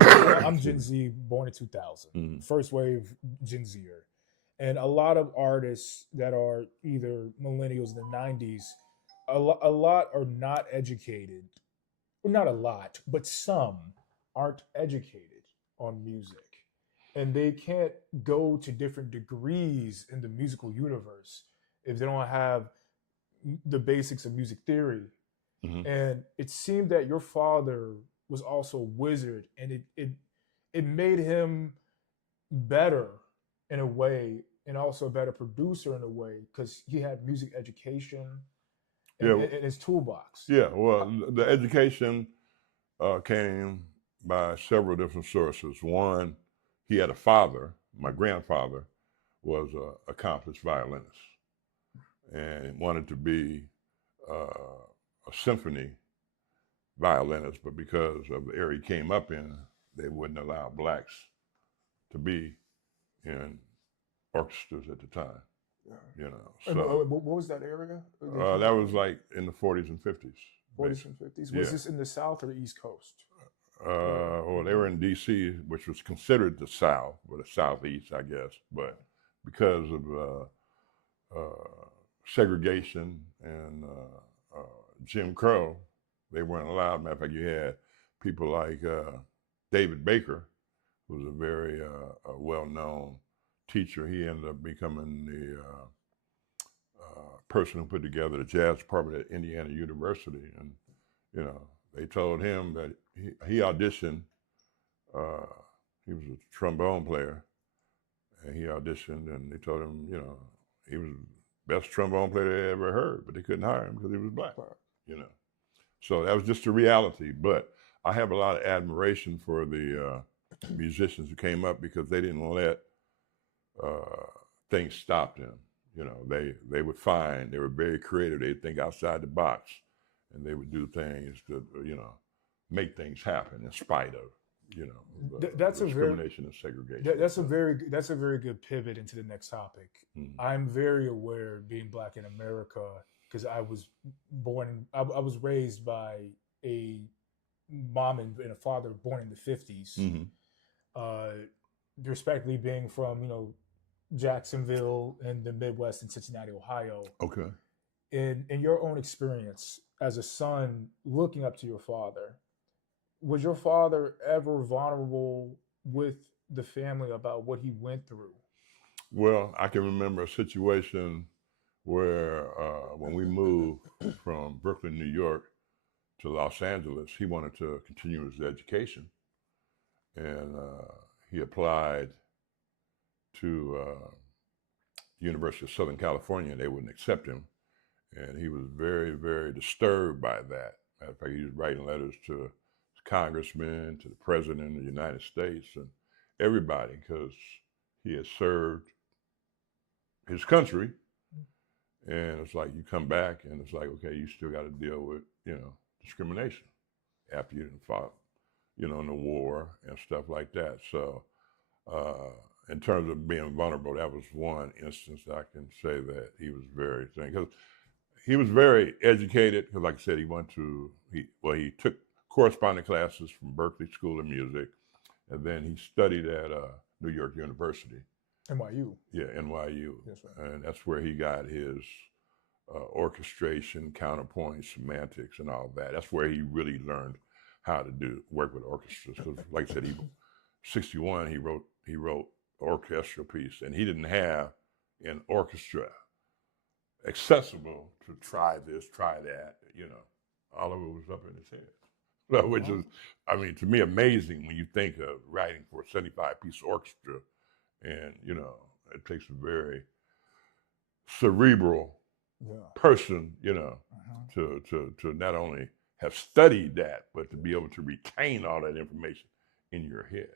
I'm Gen Z, born in 2000, Mhm. first wave Gen Zer. And a lot of artists that are either millennials in the 90s, a lot are not educated. Well, not a lot, but some aren't educated on music. And they can't go to different degrees in the musical universe if they don't have the basics of music theory. Mhm. And it seemed that your father was also a wizard, and it made him better in a way, and also a better producer in a way, because he had music education Yeah, in his toolbox. yeah. Well, the education came by several different sources. One, he had a father. My grandfather was an accomplished violinist and wanted to be a symphony violinist, but because of the area he came up in, they wouldn't allow blacks to be in orchestras at the time. Yeah. You know, And so what was that area? that was like in the 40s and 50s. 40s and 50s. Was Yeah. this in the South or the East Coast? Well, they were in D.C., which was considered the South, or the Southeast, I guess. But because of segregation and Jim Crow, they weren't allowed. Matter of fact, you had people like David Baker, who was a very well-known teacher. He ended up becoming the person who put together the jazz department at Indiana University, and you know, they told him that he auditioned. Uh, he was a trombone player, and he auditioned, and they told him, you know, he was the best trombone player they ever heard, but they couldn't hire him because he was black. You know, so that was just the reality. But I have a lot of admiration for the musicians who came up because they didn't let uh, things stop them. You know, they would find, they were very creative. They'd think outside the box, and they would do things to make things happen in spite of That's a very discrimination and segregation. that's a very good pivot into the next topic. Mhm. I'm very aware, being black in America, because I was raised by a mom and a father born in the 50s. Mhm. Uh, respectively being from Jacksonville in the Midwest and Cincinnati, Ohio. Okay. In your own experience as a son looking up to your father, was your father ever vulnerable with the family about what he went through? Well, I can remember a situation where when we moved from Brooklyn, New York to Los Angeles, he wanted to continue his education, and he applied to University of Southern California, and they wouldn't accept him. And he was very, very disturbed by that. Matter of fact, he was writing letters to congressmen, to the president of the United States, and everybody, because he had served his country. And it's like you come back, and it's like, okay, you still got to deal with discrimination after you didn't fought, in the war and stuff like that. So, in terms of being vulnerable, that was one instance I can say that he was very thing, because he was very educated. Because, like I said, he took corresponding classes from Berklee School of Music, and then he studied at New York University. NYU. Yeah, NYU. Yes, sir. And that's where he got his orchestration, counterpoint, semantics, and all that. That's where he really learned how to work with orchestras. Because, like I said, 61, he wrote orchestral piece, and he didn't have an orchestra accessible to try this, try that. All of it was up in his head. So, which is, I mean, to me, amazing when you think of writing for a 75-piece orchestra, and it takes a very cerebral person, to not only have studied that, but to be able to retain all that information in your head.